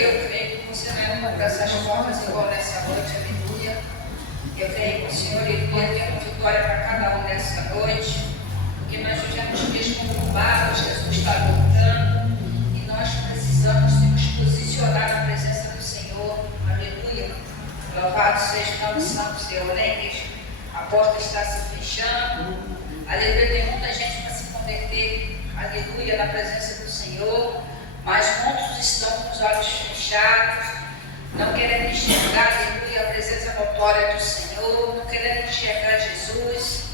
Eu creio que você não é uma dessas formas igual nessa noite, aleluia. Eu creio que o Senhor, aleluia, tem uma vitória para cada um nessa noite, porque nós vivemos dias conturbados, Jesus está voltando e nós precisamos nos posicionar na presença do Senhor, aleluia. Louvado seja o nome santo do Senhor, né, igreja? A porta está se fechando, aleluia. Tem muita gente para se converter, aleluia, na presença do Senhor, mas muitos estão com os olhos fechados, não querendo enxergar, aleluia, a presença notória do Senhor, não querendo enxergar Jesus,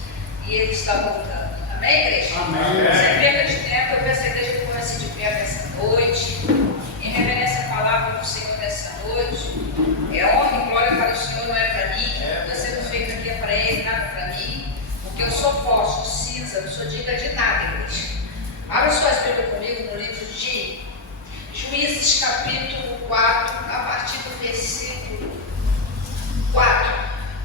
e Ele está voltando. Amém, igreja? Amém. Sem perda de tempo, eu peço a igreja que comece de pé nessa noite, em reverência à palavra do Senhor nessa noite. É honra e glória para o Senhor, não é para mim, está sendo feito aqui é para Ele, nada para mim, porque eu sou forte, cinza, não sou digna de nada, igreja. Abra suas Bíblias comigo no livro de Juízes, capítulo 4, a partir do versículo 4,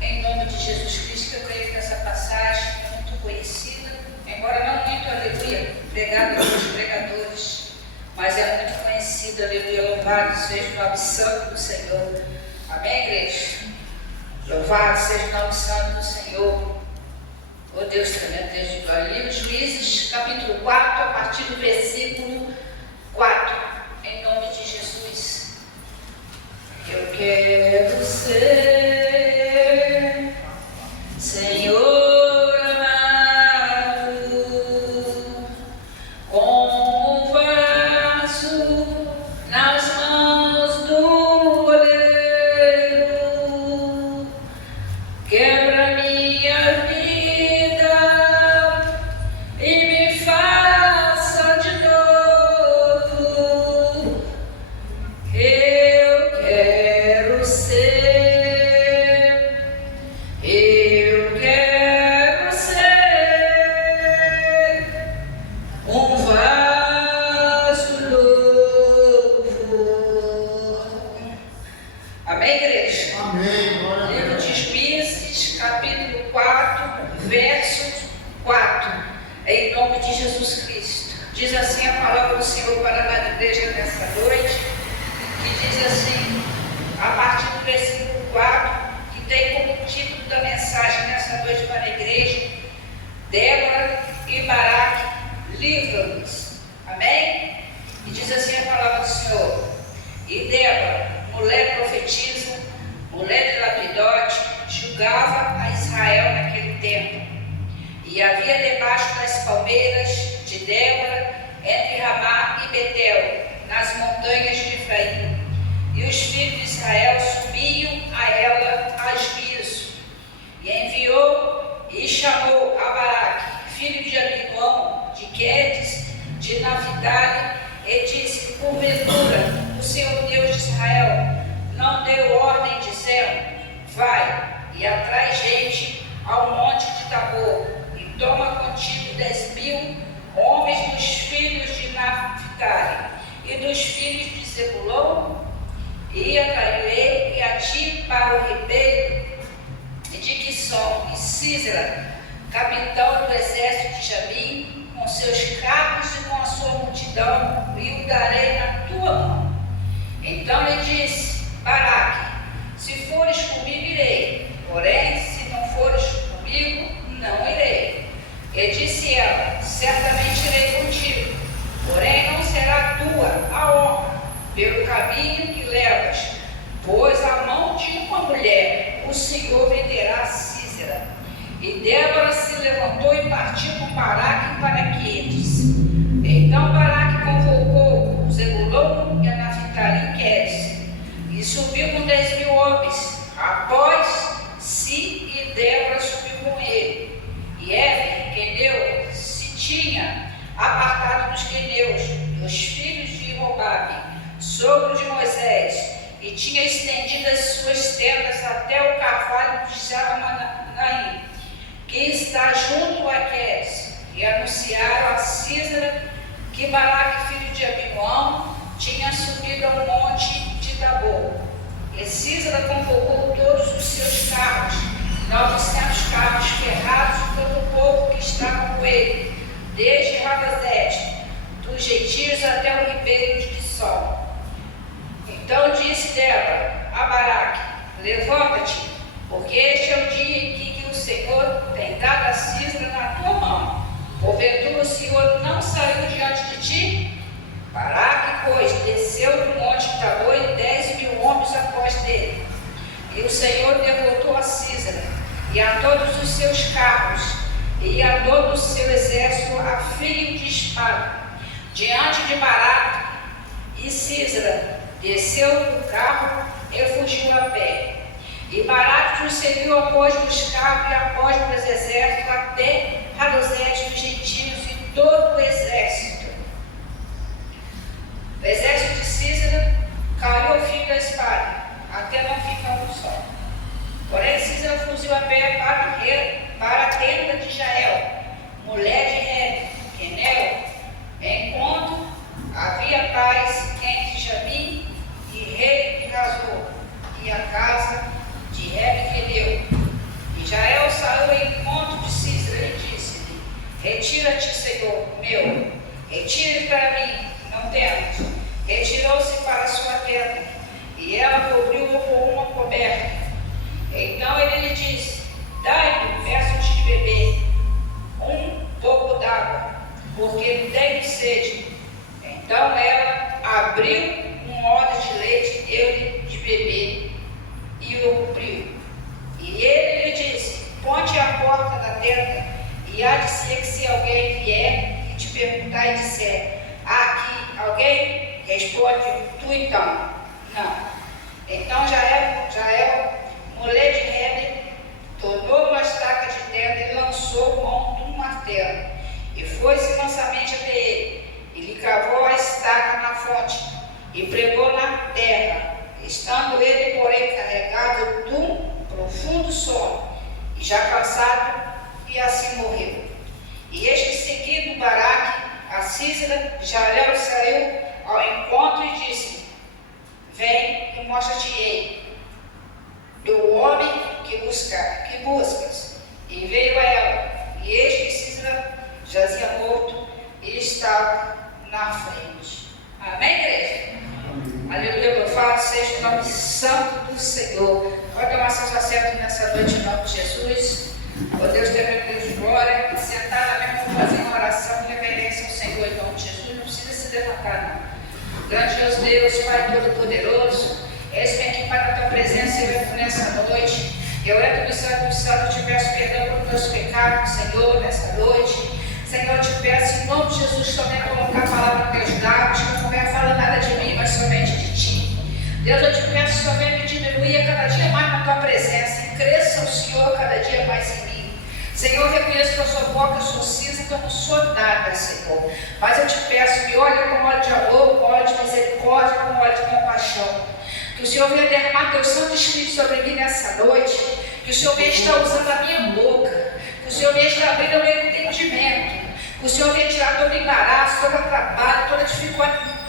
em nome de Jesus Cristo, que eu creio que essa passagem é muito conhecida, embora não muito, aleluia, pregada pelos pregadores, mas é muito conhecida, aleluia, louvado seja o nome santo do Senhor. Amém, igreja? Louvado seja o nome santo do Senhor. Oh Deus tremendo, Deus de glória. Livro de Juízes, capítulo 4, a partir do versículo 4, em nome de Jesus. Eu quero ser Senhor amado, como um vaso nas mãos do oleiro. Quebra minha vida e me faça de novo. Eu quero ser um vaso novo. Amém, igreja? Amém. Glória a Livro Deus. de Juízes, capítulo 4, verso 4, em nome de Jesus Cristo. Diz assim a palavra do Senhor para a igreja nessa noite, que diz assim, a partir do versículo 4, que tem como título da mensagem nessa noite para a igreja, Débora e Baraque, livra-nos. Amém? E diz assim a palavra do Senhor, e Débora, mulher profetisa, mulher de Lapidote, julgava a Israel naquele tempo. E havia debaixo das palmeiras de Débora, entre Ramá e Betel, nas montanhas de Efraim. E os filhos de Israel subiam a ela a juízo. E enviou e chamou a Baraque, filho de Abinoam, de Quedes, de Naphtali, e disse, porventura, o Senhor Deus de Israel não deu ordem dizendo, vai e atrai gente ao monte de Tabor, e toma contigo 10.000 homens dos filhos de Naphtali e dos filhos de Zebulon, e atrairei e a ti para o ribeiro de Quisson, e Sísera, capitão do exército de Jabim, com seus carros e com a sua multidão, e o darei na tua mão. Então ele disse, Baraque, se fores comigo, irei, porém, se não fores comigo, não irei. E disse ela, certamente irei contigo, porém não será tua a honra, pelo caminho que levas, pois a mão de uma mulher o Senhor venderá a Sísera. E Débora se levantou e partiu com Baraque para Quedes. Então Baraque convocou o Zebulon e a Naphtali em Quedes, e subiu com 10.000 homens, após si, e Débora subiu com ele. E Éver, queneu, se tinha apartado dos queneus, dos filhos de Robabe, sogro de Moisés, e tinha estendido as suas tendas até o carvalho de Zaramanaim, que está junto a Quedes, e anunciaram a Sísera que Baraque, filho de Abinoam, tinha subido ao monte de Tabor. E Sísera convocou todos os seus carros, 900 carros ferrados, e todo o povo que estava com ele, desde Rabazete, dos gentios até o ribeiro de Quisson. Então disse Débora a Baraque: levanta-te, porque este é o dia em que o Senhor tem dado a Sísera na tua mão. Porventura o Senhor não saiu diante de ti? Baraque, pois, desceu do monte Tabor e 10.000 homens após dele. E o Senhor derrotou a Sísera e a todos os seus carros e a todo o seu exército a fio de espada diante de Baraque. E Sísera desceu do carro e fugiu a pé. E Baraque os seguiu após dos carros e após dos exércitos até Hadozete dos gentios e todo o exército. O exército de Sísera caiu ao fim da espada, até não ficar um só. Porém, Sísera fugiu a pé para a tenda de Jael, mulher de Rebe, Quenel, enquanto havia paz entre Jabim e rei de Razor, e a casa de Rebe Queneu. E Jael saiu em encontro de Sísera e disse-lhe: retira-te, Senhor meu, retire para mim, não temas. Retirou-se para sua tenda, e ela cobriu-o com uma coberta. Então ele lhe disse: dai-me, peço-te de beber um pouco d'água, porque tenho sede. Então ela abriu um odre de leite, deu-lhe de beber e o cobriu. E ele lhe disse: ponte à porta da tenda, e há de ser que se alguém vier e te perguntar e disser: há aqui alguém? Responde tu então: não. Então Jael, mulher de Rebe, tornou uma estaca de tenda e lançou mão de um martelo, e foi-se mansamente até ele, e lhe cravou a estaca na fonte, e pregou na terra, estando ele, porém, carregado de um profundo sono, e já cansado, e assim morreu. E eis que, seguindo Baraque a Sísera, Jael saiu ao encontro e disse: vem e mostra-te-ei do homem que buscas. E veio a ela, e eis que Sísera jazia morto e estava na frente. Amém, igreja? Aleluia, louvado seja o nome santo do Senhor. Pode tomar seus assentos nessa noite em nome de Jesus. Ó Deus, Deus de glória, sentar na mesma fazer uma oração de reverência ao Senhor em nome de Jesus. Não precisa se levantar, não. Grandioso Deus, Pai Todo-Poderoso, eis-me aqui para a tua presença, eu entro nessa noite. Eu entro no Santo do Santo, te peço perdão pelos meus pecados, Senhor, nessa noite. Senhor, eu te peço em nome de Jesus também colocar a palavra nos teus lábios, que não venha falar nada de mim, mas somente de ti. Deus, eu te peço também me diminuir cada dia mais na tua presença e cresça o Senhor cada dia mais em mim. Senhor, eu reconheço que eu sou pó, que eu sou cinza, que eu não sou nada, Senhor. Mas eu te peço, me olhe com óleo de amor, com óleo de misericórdia, com óleo de compaixão. Que o Senhor venha derramar teu Santo Espírito sobre mim nessa noite. Que o Senhor venha estar usando a minha boca. Que o Senhor venha estar abrindo o meu entendimento. Que o Senhor venha tirar todo embaraço, todo trabalho, toda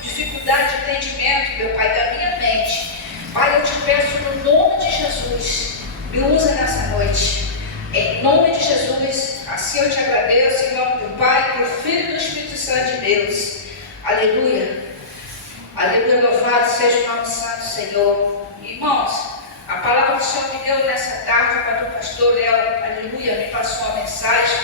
dificuldade de entendimento, meu Pai, da minha mente. Pai, eu te peço no nome de Jesus, me usa nessa noite. Em nome de Jesus, assim eu te agradeço, em nome do Pai, do Filho e do Espírito Santo de Deus. Aleluia. Aleluia, louvado seja o nome santo do Senhor. Irmãos, a palavra que o Senhor me deu nessa tarde para o pastor Léo, aleluia, me passou uma mensagem.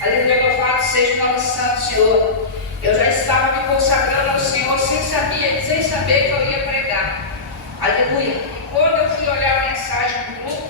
Aleluia, louvado seja o nome santo do Senhor. Eu já estava me consagrando ao Senhor sem saber que eu ia pregar. Aleluia. E quando eu fui olhar a mensagem do grupo,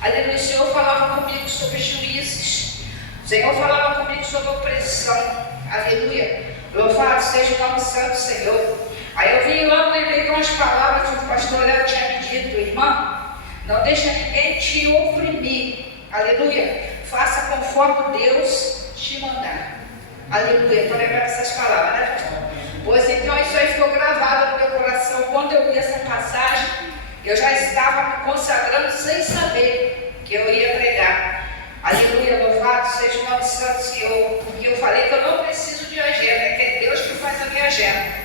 aleluia, o Senhor falava comigo sobre juízes. O Senhor falava comigo sobre opressão. Aleluia. Louvado seja o nome santo do Senhor. Aí eu vim logo, lembrei de umas palavras que o pastor Léo tinha me dito: irmã, não deixa ninguém te oprimir. Aleluia. Faça conforme Deus te mandar. Aleluia. Estou lembrando essas palavras, né, pastor? Pois então isso aí ficou gravado no meu coração. Quando eu li essa passagem, eu já estava me consagrando sem saber que eu ia pregar. Aleluia, louvado seja o nome santo do Senhor. Porque eu falei que eu não preciso de agenda, é que é Deus que faz a minha agenda.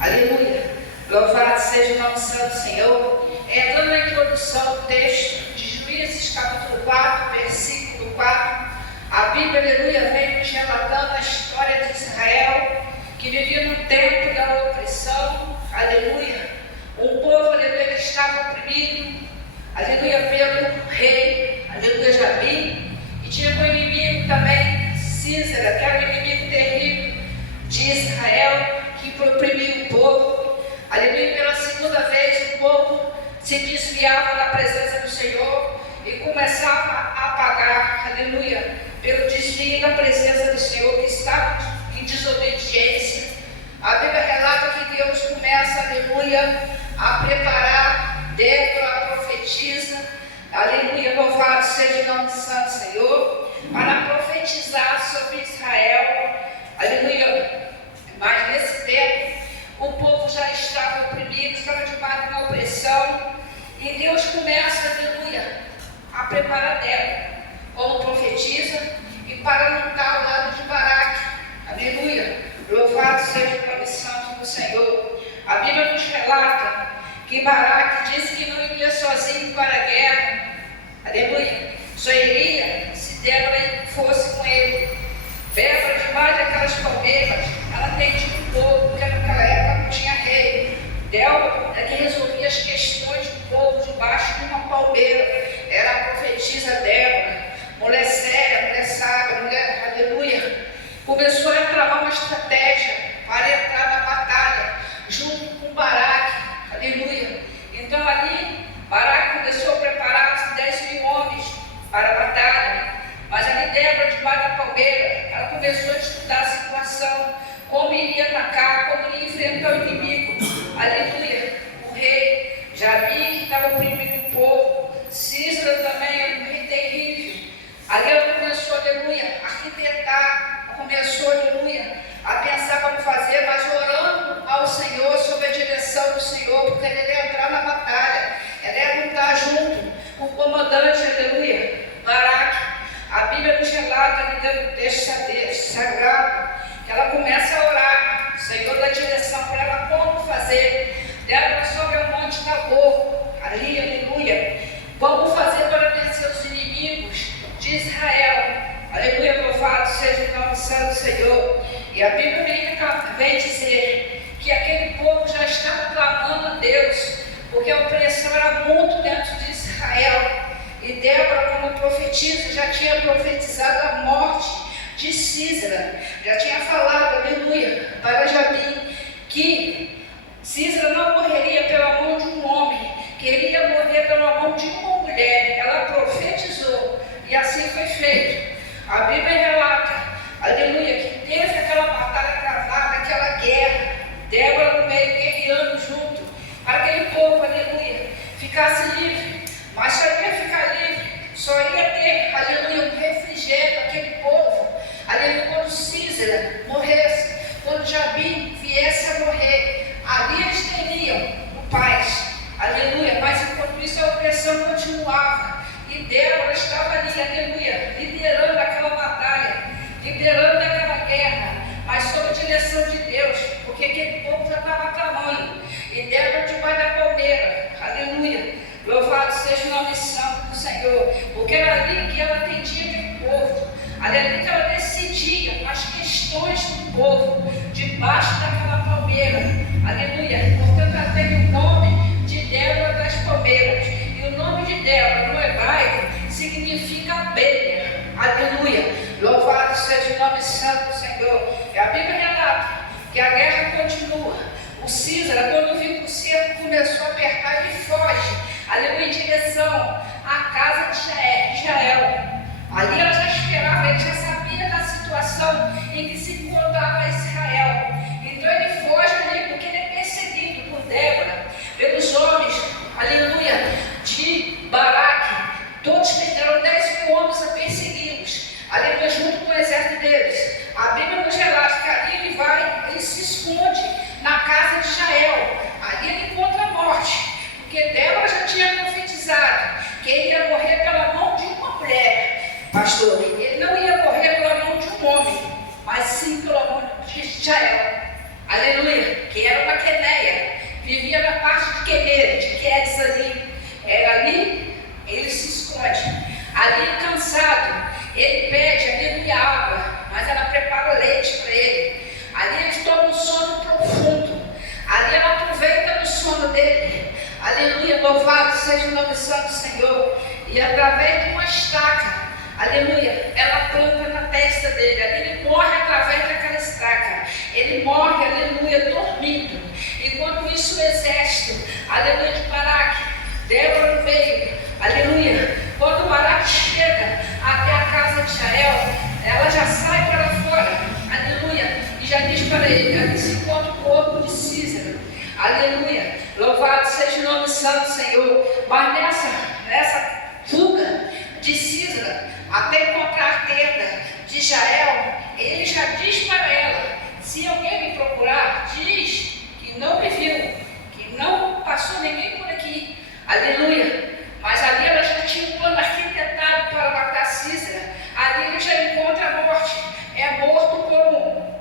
Aleluia, louvado seja o nome santo do Senhor. Entrando na introdução do texto de Juízes, capítulo 4, versículo 4, a Bíblia, aleluia, vem nos relatando a história de Israel, que vivia no tempo da opressão, aleluia. Um povo, se desviava da presença do Senhor e começava a pagar, aleluia, pelo desvio da presença do Senhor, que estava em desobediência. A Bíblia relata que Deus começa, aleluia, a preparar Débora, a profetisa, aleluia, louvado seja o nome do Santo Senhor, para profetizar sobre Israel, aleluia. Mas nesse tempo, o povo já estava oprimido, estava debaixo de uma opressão, e Deus começa, aleluia, a preparar Débora como profetiza e para lutar ao lado de Baraque, aleluia. Louvado seja o nome santo do Senhor. A Bíblia nos relata que Baraque disse que não iria sozinho para a guerra, aleluia, só iria se Débora fosse com ele. Débora, debaixo daquelas palmeiras, ela atendia o povo, porque naquela época não tinha rei. Débora é que resolvia as questões do povo debaixo de uma palmeira. Era a profetisa Débora, mulher séria, mulher sábia, mulher, aleluia. Começou a tramar uma estratégia para entrar na batalha, junto com Baraque, aleluia. Então ali, Baraque começou a preparar 10.000 homens para a batalha. Mas ali Débora, debaixo da palmeira, ela começou a estudar a situação, como iria atacar, como iria enfrentar o inimigo, aleluia. O rei Jabi, que estava oprimindo o povo, Cícera também, um rei terrível. Ali ela começou, aleluia, a arquitetar, começou, aleluia, a pensar como fazer, mas orando ao Senhor, sob a direção do Senhor, porque ele ia entrar na batalha, ela ia lutar junto com o comandante, aleluia, Baraque. A Bíblia nos relata no texto sagrado que ela começa a orar, o Senhor dá direção para ela como fazer. Débora sobe ao monte Tabor, ali, aleluia, como fazer para vencer os inimigos de Israel, aleluia, louvado seja o nome santo do Senhor. E a Bíblia vem dizer que aquele povo já estava clamando a Deus, porque a opressão era muito dentro de Israel. E Débora, como profetisa, já tinha profetizado a morte de Císera, já tinha falado, aleluia, para Jabi, que Císera não morreria pela mão de um homem, que iria morrer pela mão de uma mulher. Ela profetizou, e assim foi feito. A Bíblia relata, aleluia, que teve aquela batalha travada, aquela guerra, Débora no meio, guerreando junto, para aquele povo, aleluia, ficasse livre. Mas só ia ficar livre, só ia ter, aleluia, um refrigério aquele povo, aleluia, quando Císera morresse, quando Jabi viesse a morrer, ali eles teriam paz, aleluia. Mas enquanto isso a opressão continuava, e Débora estava ali, aleluia, liderando aquela batalha, liderando aquela guerra, mas sob a direção de Deus, porque aquele povo já estava clamando, e Débora debaixo da palmeira, aleluia. Louvado seja o nome santo do Senhor, porque era ali que ela atendia aquele povo, ali que ela decidia as questões do povo, debaixo daquela palmeira, aleluia. Portanto, ela tem o nome de Débora das Palmeiras, e o nome de Débora no hebraico significa abelha, aleluia. Louvado seja o nome santo do Senhor. E a Bíblia relata que a guerra continua. O Císera, quando viu que o cerco começou a apertar, ele foge, aleluia, em direção à casa de Israel. Ali ela já esperava, ele já sabia da situação em que se encontrava Israel. Então ele foge ali, porque ele é perseguido por Débora, pelos homens, aleluia, de Baraque. Todos eram 10.000 homens a persegui-los, aleluia, junto com o exército deles. A Bíblia nos relata que ali ele vai, ele se esconde na casa de Israel. Ali ele encontra a morte, porque Débora já tinha profetizado que ele ia morrer pela mão de uma mulher, pastor. Ele não ia morrer pela mão de um homem, mas sim pela mão de Israel, aleluia, que era uma queneia, vivia na parte de Queneira, de Quedes ali. Era ali, ele se esconde. Ali cansado, ele pede, aleluia, água, mas ela prepara leite para ele. Ali ele toma um sono profundo, ali ela aproveita do sono dele, aleluia, louvado seja o nome santo do Senhor. E através de uma estaca, aleluia, ela planta na testa dele, ali ele morre através daquela estaca, ele morre, aleluia, dormindo. Enquanto isso o exército, aleluia, de Baraque, Débora veio, aleluia. Quando Baraque chega até a casa de Israel, ela já sai para fora, aleluia, e já diz para ele: ali se encontra o corpo de Císera, aleluia. Louvado seja o nome santo do Senhor. Mas nessa fuga de Císera até encontrar a tenda de Israel, ele já diz para ela: se alguém me procurar, diz que não me viu, que não passou ninguém por aqui, aleluia. Mas ali ela já tinha um plano arquitetado para matar Císera. Ali ele já encontra a morte, é morto como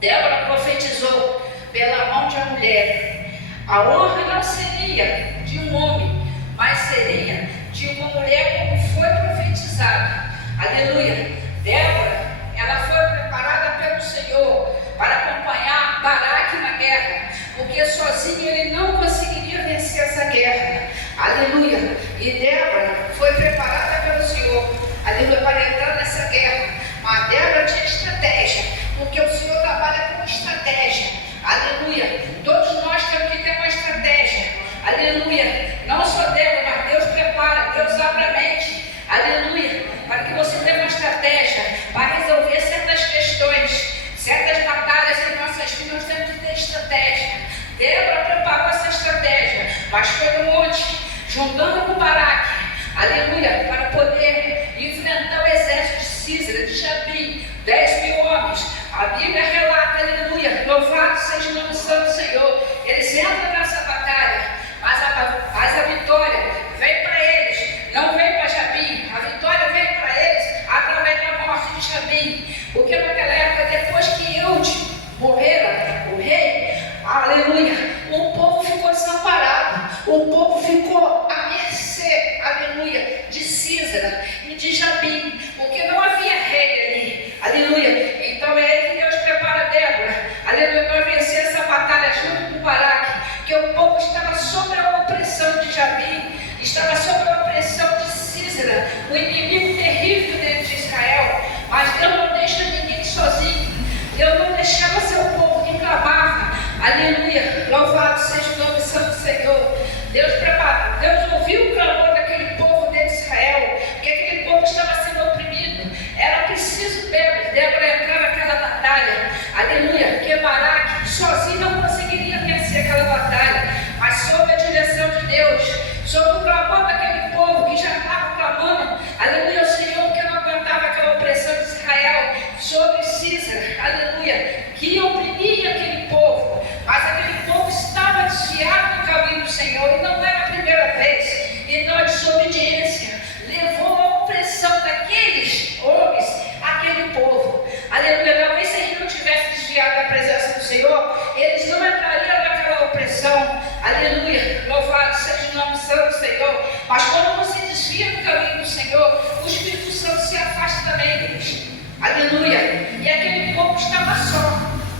Débora profetizou pela mão de uma mulher. A honra não seria de um homem, mas seria de uma mulher, como foi profetizado, aleluia. Débora, ela foi preparada pelo Senhor para acompanhar Baraque na guerra, porque sozinho ele não conseguiria vencer essa guerra, aleluia. E Débora foi preparada pelo Senhor, aleluia, para entrar nessa guerra. Mas Débora tinha estratégia, porque o Senhor trabalha com estratégia, aleluia. Todos nós temos que ter uma estratégia, aleluia. Não só Débora, mas Deus prepara, Deus abre a mente, aleluia, para que você tenha uma estratégia para resolver certas questões, certas batalhas em nossas vidas. Nós temos que ter estratégia. Débora preparou essa estratégia, mas foi no monte, juntando com Baraque, aleluia, para poder enfrentar o exército de Císera, de Jabim, 10.000 homens. A Bíblia relata, aleluia, louvado seja o nome santo do Senhor. Eles entram nessa batalha, mas a vitória vem para eles, não vem para Jabim. A vitória vem para eles através da morte de Jabim, porque naquela época, depois que Eude morreram, o rei, aleluia, o povo ficou desamparado, o povo ficou à mercê, aleluia, de Císera e de Jabim, porque não havia rei ali, aleluia. Então é aí que Deus prepara Débora, aleluia, para vencer essa batalha junto com Baraque, que o povo estava sob a opressão de Jabim, estava sob a opressão de Císera, o inimigo terrível dentro de Israel. Mas Deus não deixa ninguém sozinho, Deus não deixava seu povo que clamava, aleluia, louvado seja o nome santo do Senhor. Deus preparou, Deus ouviu o clamor daquele povo dentro de Israel, porque aquele povo estava sendo oprimido. Era preciso Débora entrar naquela batalha, aleluia, porque Baraque sozinho não conseguiria vencer aquela batalha, mas sob a direção de Deus, sob o clamor daquele povo que já estava clamando, aleluia, ao Senhor, que não aguentava aquela opressão de Israel sobre Císera, aleluia, que oprimia aquele povo. Mas aquele povo estava desviado do caminho do Senhor, e não era a primeira vez. Então a desobediência levou a opressão daqueles homens àquele povo, aleluia. Talvez se eles não tivessem desviado da presença do Senhor, eles não entrariam naquela opressão, aleluia, louvado seja o nome santo do Senhor. Mas quando você desvia do caminho do Senhor, o Espírito Santo se afasta também deles, aleluia. E aquele povo estava só,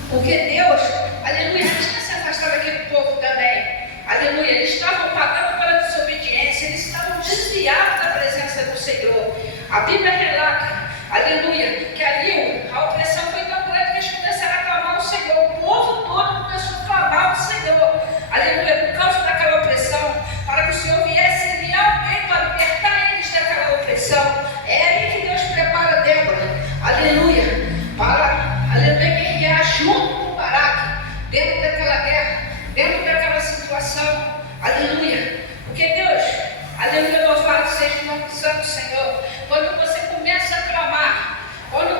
porque Deus, aleluia, não tinha se afastado daquele povo também, aleluia. Eles estavam pagando pela desobediência, eles estavam desviados da presença do Senhor. A Bíblia relata, aleluia, que ali a opressão foi tão grande que eles começaram a clamar ao Senhor. O povo todo começou a clamar ao Senhor, aleluia, por causa daquela opressão, para que o Senhor viesse enviar alguém para libertar eles daquela opressão. É aí que Deus prepara Débora, aleluia, para, aleluia, guerrear junto com Baraque, dentro daquela guerra, dentro daquela situação, aleluia. Porque Deus, aleluia, louvado seja o nome do Santo Senhor. Quando você começa a clamar, quando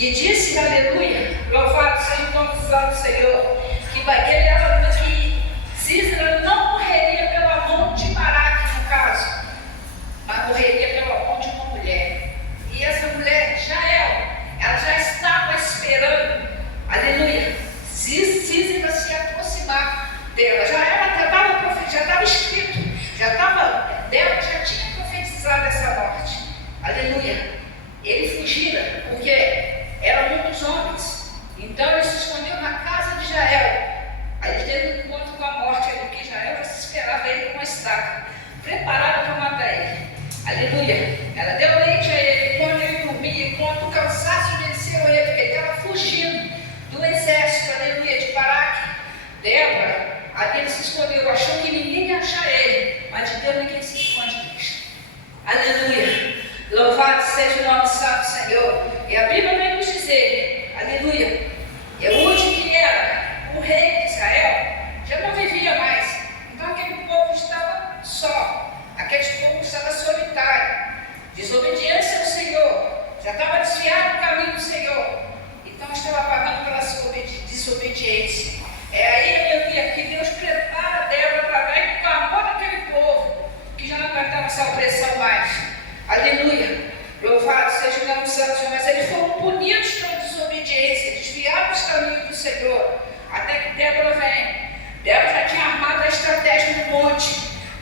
E disse, aleluia, louvado seja o nome do Senhor, que ele era que Sísera não morreria pela mão de Baraque, no caso, mas morreria pela mão de uma mulher. E essa mulher, Jael, ela já estava esperando, aleluia, Sísera se aproximar dela. Já estava escrito, Deus já tinha profetizado essa morte, aleluia. Ele fugira, porque eram muitos homens, então ele se escondeu na casa de Jael. Aí ele teve um encontro com a morte, porque Jael já se esperava ele com uma estaca, preparada para matar ele, aleluia. Ela deu leite a ele, quando ele dormia, enquanto o cansaço venceu ele, porque ele estava fugindo do exército, aleluia, de Baraque. Débora, ali ele se escondeu, achou que ninguém ia achar ele, mas de Deus ninguém se esconde disso, aleluia. Louvado seja o nome santo do Senhor. E a Bíblia vai nos dizer, aleluia, Eude, que era o rei de Israel, já não vivia mais. Então aquele povo estava só, aquele povo estava solitário, desobediência ao Senhor, já estava desviado do caminho do Senhor, então estava pagando pela sua desobediência. É aí, aleluia, que Deus prepara Débora para ver o clamor daquele povo, que já não aguentava essa opressão mais. Aleluia, louvado seja o nome santo, mas eles foram punidos pela desobediência, desviados dos caminhos do Senhor, até que Débora vem. Débora já tinha armado a estratégia no monte,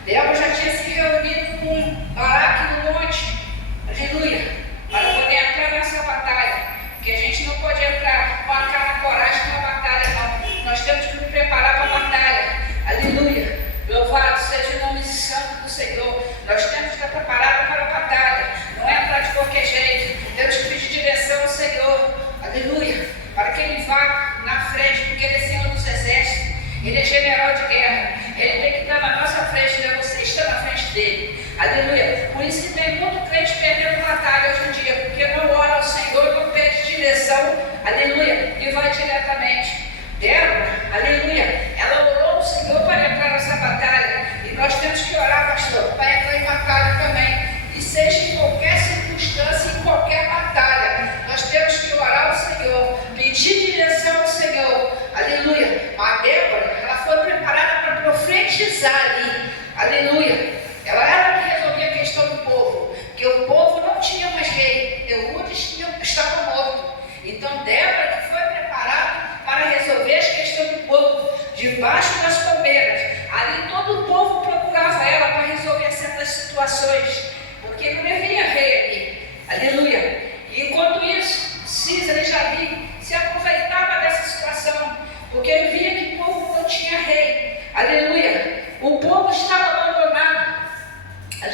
Débora já tinha se reunido com Baraque no monte, aleluia, para poder entrar nessa batalha, porque a gente não pode entrar com a cara na coragem na batalha, não, nós temos que nos preparar para a batalha, aleluia, louvado seja o nome santo do Senhor. Nós temos que estar preparados para a batalha, não é entrar de qualquer jeito, temos que pedir direção ao Senhor, aleluia, para que Ele vá na frente, porque Ele é Senhor dos exércitos, Ele é general de guerra, Ele tem que estar na nossa frente, né? Você está na frente dele, aleluia. Por isso que tem muito crente perdendo batalha hoje em dia, porque não ora ao Senhor, não pede direção, aleluia, e vai diretamente. Débora, aleluia, ela orou ao Senhor para entrar nessa batalha, e nós temos que orar, pastor, para entrar em batalha também, e seja em qualquer circunstância, em qualquer batalha, nós temos que orar ao Senhor, pedir direção ao Senhor, aleluia. A Débora, ela foi preparada para profetizar ali, aleluia, ela era que resolvia a questão do povo, porque o povo não tinha mais rei, Eude estava morto, então Débora que foi preparada para resolver as questões do povo, debaixo das palmeiras. Ali todo o povo procurava ela para resolver certas situações, porque não havia rei ali, aleluia. E enquanto isso, Sísera já se aproveitava dessa situação, porque ele via que o povo não tinha rei, aleluia. O povo estava abandonado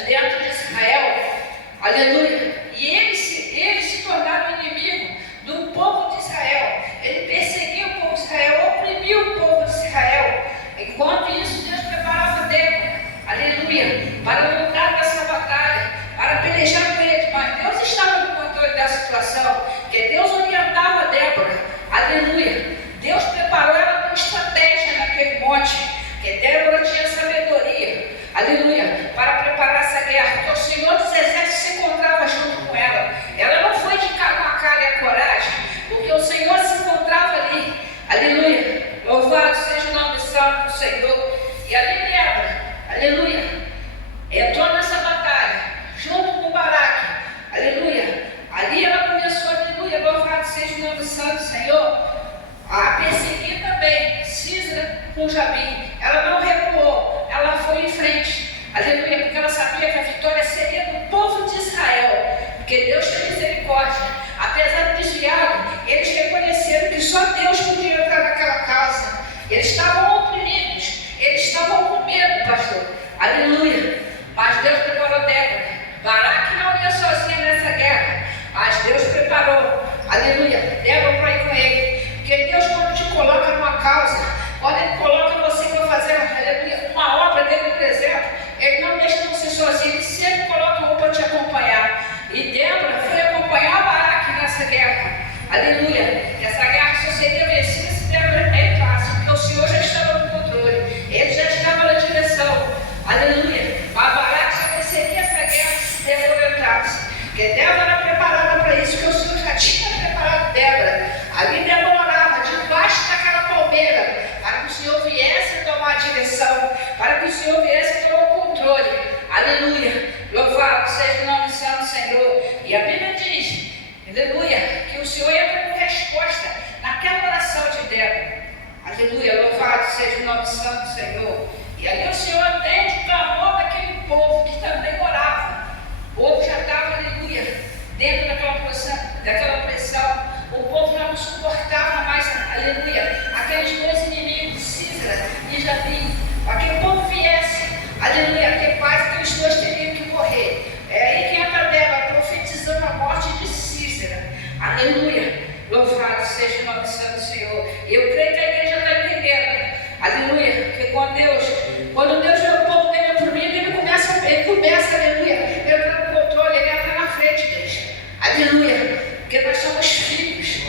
dentro de Israel, aleluia. E eles se tornaram inimigo do povo de Israel. Ele perseguia o povo de Israel, oprimia o povo de Israel. Enquanto isso, Deus preparava Débora, aleluia, para lutar nessa batalha, para pelejar com eles. Mas Deus estava no controle da situação, porque Deus orientava Débora, aleluia. Deus preparou ela com estratégia naquele monte, porque Débora tinha sabedoria, aleluia, para preparar essa guerra, porque o Senhor dos exércitos se encontrava junto com ela. Ela não foi de cara a cara e a coragem, porque o Senhor se encontrava ali, aleluia, louvado seja o nome santo do Senhor. E ali Débora, aleluia, entrou nessa batalha, junto com Baraque, aleluia. Ali ela começou, aleluia, louvado seja o nome santo do Senhor, a perseguir também Sísera com Jabim. Ela não recuou, ela foi em frente, aleluia, porque ela sabia que a vitória seria do povo de Israel, porque Deus tem misericórdia. Apesar do desviado, eles reconheceram que só Deus podia entrar naquela casa. Eles estavam oprimidos, eles estavam com medo, pastor, aleluia. Mas Deus preparou Débora. Baraque não ia sozinha nessa guerra, mas Deus preparou, aleluia, Débora para ir com ele. Porque Deus, quando te coloca numa causa, quando Ele coloca você para fazer, aleluia, uma obra dentro do deserto, Ele não deixa você sozinho, Ele sempre coloca um para te acompanhar. E Débora foi acompanhar Baraque nessa guerra, aleluia. Essa guerra só seria vencida se Débora entrasse, porque o Senhor já estava no controle, Ele já estava na direção, aleluia. Mas Baraque só venceria essa guerra se Débora entrasse, porque Débora era preparada para isso, porque o Senhor já tinha preparado Débora não suportava mais, aleluia, aqueles dois inimigos de Sísera e Jabim, para que o povo viesse, aleluia, ter paz, que os dois teriam que morrer. É aí que entra Débora, profetizando a morte de Sísera, aleluia, louvado seja o nome santo do Senhor. E eu creio que a igreja está entendendo, aleluia, que quando Deus vê o povo dele oprimido, ele começa, aleluia, entra no controle, ele entra na frente, igreja, aleluia, porque nós somos filhos,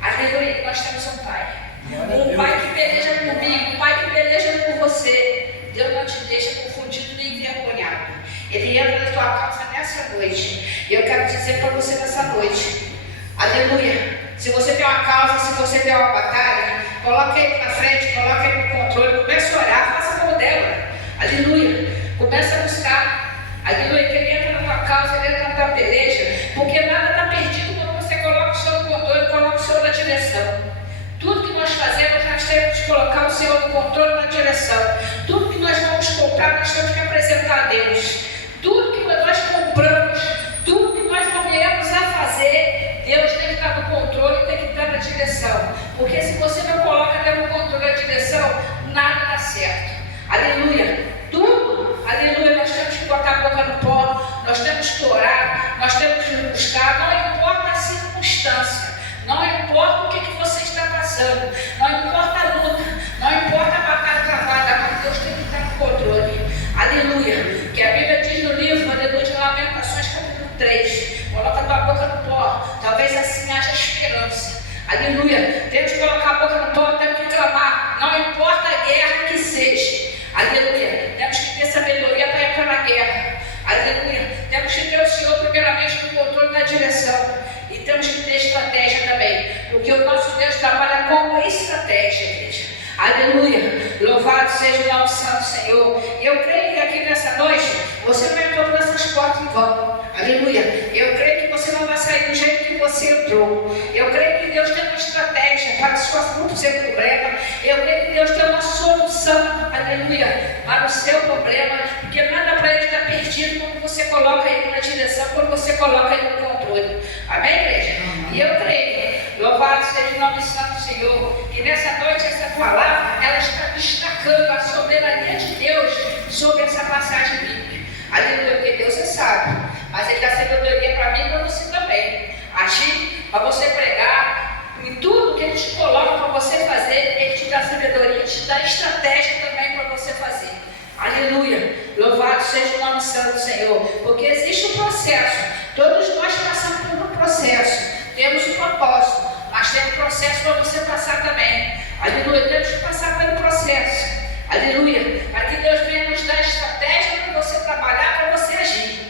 aleluia, nós temos um pai, um pai que peleja comigo, um pai que peleja por você. Deus não te deixa confundido nem envergonhado. Ele entra na tua causa nessa noite. E eu quero dizer para você nessa noite, aleluia, se você tem uma causa, se você tem uma batalha, coloque ele na frente, coloque ele no controle, comece a orar, faça como Débora, aleluia, comece a buscar, aleluia, que ele entra na tua causa, ele entra na tua peleja, porque nada está perdido quando você coloca o Senhor no controle, coloca o Senhor na direção. Tudo que nós fazemos, nós temos que colocar o Senhor no controle, na direção. Tudo que nós vamos comprar, nós temos que apresentar a Deus. Tudo que nós compramos, tudo que nós viemos a fazer, Deus tem que estar no controle e tem que estar na direção. Porque se você não coloca Deus no controle e na direção, nada dá certo. Aleluia. Tudo, aleluia, nós temos que botar a boca no pó, nós temos que orar, nós temos que buscar, não importa a circunstância. Não importa o que você está passando, não importa a luta, não importa a batalha travada, mas Deus tem que estar no controle. Aleluia. Que a Bíblia diz no livro, aleluia, de Lamentações, capítulo 3. Coloca a tua boca no pó, talvez assim haja esperança. Aleluia. Temos que colocar a boca no pó, temos que clamar, não importa a guerra que seja. Aleluia. Temos que ter sabedoria para entrar na guerra. Aleluia. Temos que ter o Senhor primeiramente no controle da direção. E temos que ter estratégia também, porque o nosso Deus trabalha com estratégia, igreja. Aleluia, louvado seja o nome santo do Senhor. Eu creio que aqui nessa noite, você não entrou por essas portas em vão. Aleluia, eu creio que você não vai sair do jeito que você entrou. Eu creio que Deus tem uma estratégia para o seu problema. Eu creio que Deus tem uma solução, aleluia, para o seu problema, porque nada para ele está perdido quando você coloca ele na direção, quando você coloca ele no controle. Amém, igreja? E eu creio, louvado seja o nome santo do Senhor, que nessa noite essa palavra, ela está destacando a soberania de Deus sobre essa passagem bíblica. Aleluia, porque Deus é sábio, mas Ele dá sabedoria para mim e para você também. Agir, para você pregar, em tudo que Ele te coloca para você fazer, Ele te dá sabedoria, te dá estratégia também para você fazer. Aleluia, louvado seja o nome santo do Senhor, porque existe um processo, todos nós passamos por um processo, temos um propósito, mas tem um processo para você passar também. Aleluia, temos que passar pelo processo. Aleluia, para que Deus venha nos dar estratégia para você trabalhar, para você agir.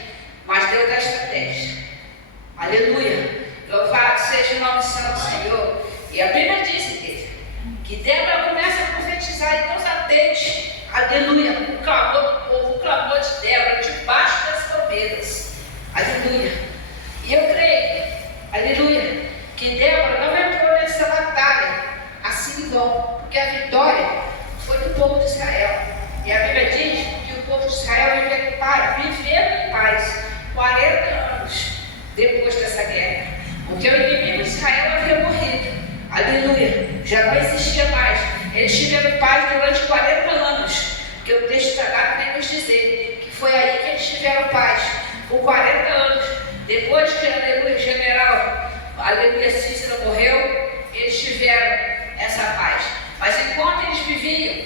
Mas Deus dá estratégia. Aleluia, louvado seja o nome santo do Senhor. E a Bíblia diz, igreja, que Débora começa a profetizar e Deus atende. Aleluia, o clamor do povo, o clamor de Débora, debaixo das palmeiras. Aleluia. E eu creio, aleluia, que Débora não entrou nessa batalha assim em vão, porque a vitória foi do povo de Israel. E a Bíblia diz que o povo de Israel vivendo em paz 40 anos depois dessa guerra. Porque o inimigo de Israel havia morrido. Aleluia, já não existia mais. Eles tiveram paz durante 40 anos. Porque o texto sagrado vem nos dizer que foi aí que eles tiveram paz. Por 40 anos. Depois que, aleluia, o general, aleluia, Sísera morreu, eles tiveram essa paz. Mas enquanto eles viviam,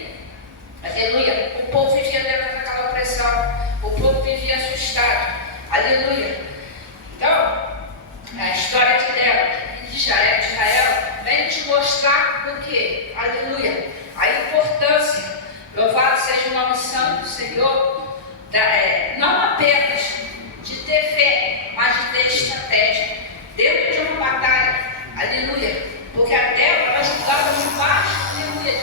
aleluia, o povo vivia dentro daquela opressão, o povo vivia assustado, aleluia. Então, a história de Débora e de Israel vem te mostrar o que? Aleluia, a importância, louvado seja o nome santo do Senhor, não apenas de ter fé, mas de ter estratégia dentro de uma batalha, aleluia, porque a Débora ela julgava debaixo, aleluia,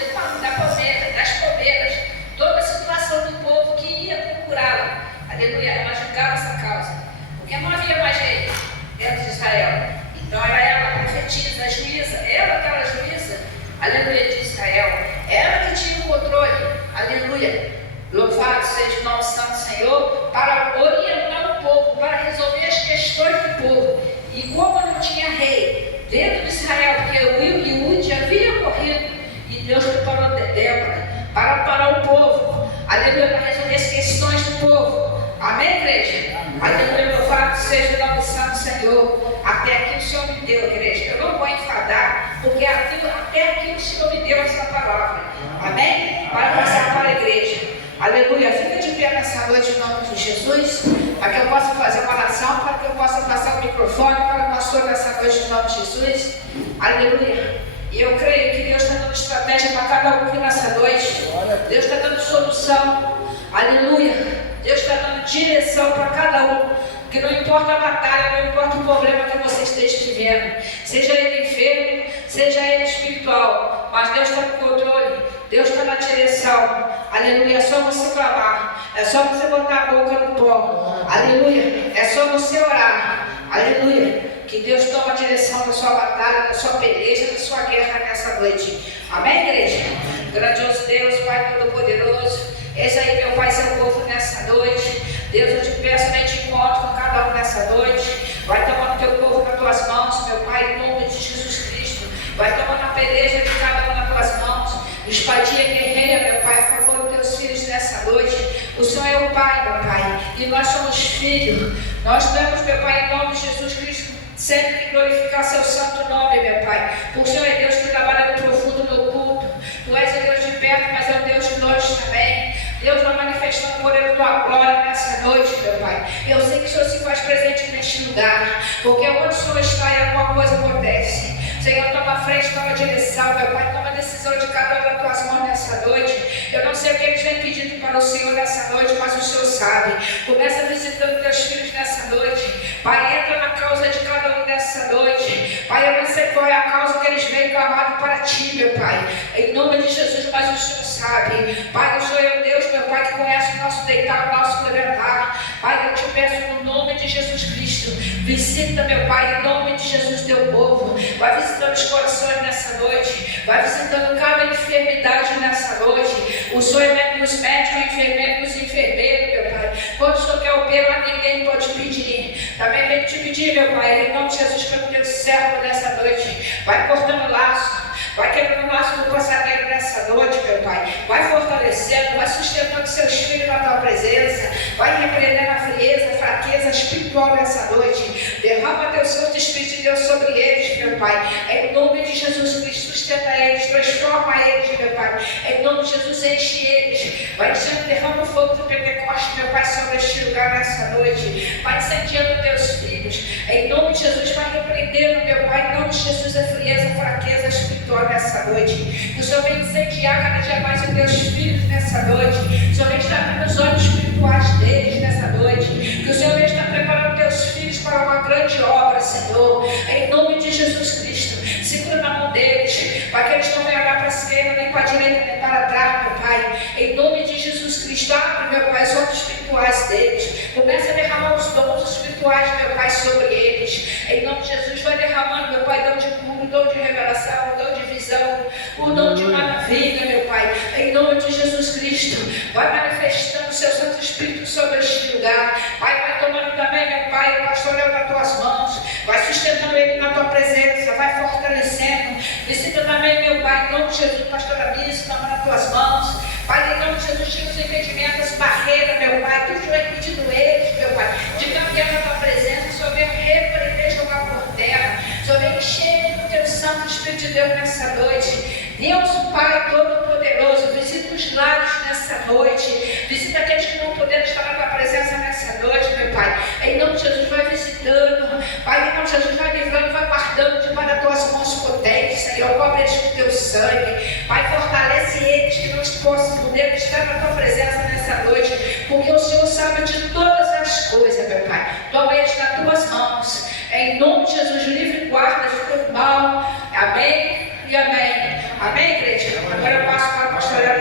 da palmeira, das palmeiras, toda a situação do povo que ia procurá-la, aleluia, ela julgava essa causa, porque não havia mais rei dentro de Israel. Então era ela profetiza, a juíza, ela que era a juíza, aleluia, de Israel, ela que tinha o controle, aleluia, louvado seja o nome santo do Senhor, para orientar o povo, para resolver as questões do povo. E como não tinha rei, dentro de Israel, porque o Iude havia morrido e Deus preparou Débora para parar o povo, aleluia, para resolver as questões do povo. Amém, igreja? Aleluia, louvado seja o nome santo do Senhor. Até aqui o Senhor me deu, igreja. Eu não vou enfadar, porque até aqui o Senhor me deu essa palavra. Amém? Para passar para a igreja. Aleluia. Fica de pé nessa noite em nome de Jesus, para que eu possa fazer uma oração, para que eu possa passar o microfone para o pastor nessa noite em nome de Jesus. Aleluia. E eu creio que Deus está dando estratégia para cada um aqui nessa noite. Deus está dando solução. Aleluia. Deus está dando direção para cada um. Que não importa a batalha, não importa o problema que você esteja vivendo, seja ele enfermo, seja ele espiritual, mas Deus está no controle, Deus está na direção. Aleluia. É só você clamar, é só você botar a boca no pó. Aleluia. É só você orar. Aleluia. Que Deus toma a direção da sua batalha, da sua peleja, da sua guerra nessa noite. Amém, igreja? Grandioso Deus, Pai Todo-Poderoso, eis aí, meu Pai, seu povo nessa noite. Deus, eu te peço, vem de encontro com cada um nessa noite. Vai tomando teu povo nas tuas mãos, meu Pai, em nome de Jesus Cristo. Vai tomando a peleja de cada um nas tuas mãos. Espadinha guerreira, meu Pai, a favor dos teus filhos nessa noite. O Senhor é o Pai, meu Pai, e nós somos filhos. Nós temos, meu Pai, em nome de Jesus Cristo, sempre glorificar seu santo nome, meu Pai. O Senhor é Deus que trabalha no profundo no culto. Tu és o Deus de perto, mas é o Deus de longe também. Deus vai manifestando o poder da tua glória nessa noite, meu Pai. Eu sei que o Senhor se faz presente neste lugar, porque onde o Senhor está e alguma coisa acontece. Senhor, toma a frente, toma a direção, meu Pai, toma a decisão de cada um das tuas mãos nessa noite. Eu não sei o que eles vêm pedindo para o Senhor nessa noite, mas o Senhor sabe. Começa visitando teus filhos nessa noite. Pai, entra na causa de cada um nessa noite. Pai, eu não sei qual é a causa que eles vêm clamando para ti, meu Pai. Em nome de Jesus, mas o Senhor sabe. Pai, o Senhor é o Deus, meu Pai, que conhece o nosso deitar, o nosso levantar. Pai, eu te peço no nome de Jesus Cristo. Visita, meu Pai, em nome de Jesus, teu povo. Vai visitando os corações nessa noite. Vai visitando cada enfermidade nessa noite. O Senhor é dos médicos, enfermeiros, enfermeiros, meu Pai. Quando o Senhor quer operar, ninguém pode pedir. Também vem te pedir, meu Pai, em nome de Jesus, pelo teu servo nessa noite. Vai cortando laço. Vai quebrando o laço do passageiro nessa noite, meu Pai. Vai fortalecendo, vai sustentando seus filhos na tua presença. Vai repreendendo a frieza, a fraqueza espiritual nessa noite. Derrama teu Santo Espírito de Deus sobre eles, meu Pai. Em nome de Jesus Cristo, sustenta eles, transforma eles, meu Pai. Em nome de Jesus, enche eles. Vai enchendo, derrama o fogo do Pentecoste, meu Pai, sobre este lugar nessa noite. Vai incendiando teus filhos. Em nome de Jesus, vai repreendendo, meu Pai. Em nome de Jesus, a frieza, a fraqueza espiritual nessa noite. Que o Senhor venha incendiar cada dia mais os teus filhos nessa noite. Que o Senhor venha estar abrindo os olhos espirituais deles nessa noite. Que o Senhor venha estar preparando teus filhos para uma grande obra, Senhor. Em nome de Jesus Cristo. Segura na mão deles, para que eles não venham olhar para a esquerda, nem para a direita, nem para trás, meu Pai. Em nome de Jesus Cristo, abre, meu Pai, os olhos espirituais deles. Começa a derramar os dons espirituais, meu Pai, sobre eles. Em nome de Jesus, vai derramando, meu Pai, dom de cura, dom de revelação, dom de visão, o dom de maravilha, meu Pai. Em nome de Jesus Cristo, vai manifestando o seu Santo Espírito sobre este lugar. Pai, vai tomando também, meu Pai, o pastoreio nas tuas mãos. Vai sustentando ele na tua presença, vai fortalecendo. Visita também, meu Pai, em nome de Jesus, pastor Abílio, toma nas tuas mãos. Pai, em nome de Jesus, tira os impedimentos, as barreiras, meu Pai, tudo que vai pedindo eles, meu Pai, de caminhar na tua presença. O Senhor vem repreender, jogar por terra. O Senhor vem encher do teu Santo Espírito de Deus nessa noite. Deus, Pai Todo-Poderoso, visita os lares nessa noite. Visita aqueles que não podendo estar na tua presença nessa noite, meu Pai. Em nome de Jesus, vai visitando. Pai, em nome de Jesus, vai livrando, vai guardando de para as tuas mãos potentes, Senhor. Cobre eles com teu sangue. Pai, fortalece eles que não possam poder estar na tua presença nessa noite. Porque o Senhor sabe de todas as coisas, meu Pai. Toma eles nas tuas mãos. Em nome de Jesus, livre e guarda de todo mal. Amém e amém. Amém, igreja? Agora eu passo para o pastoreio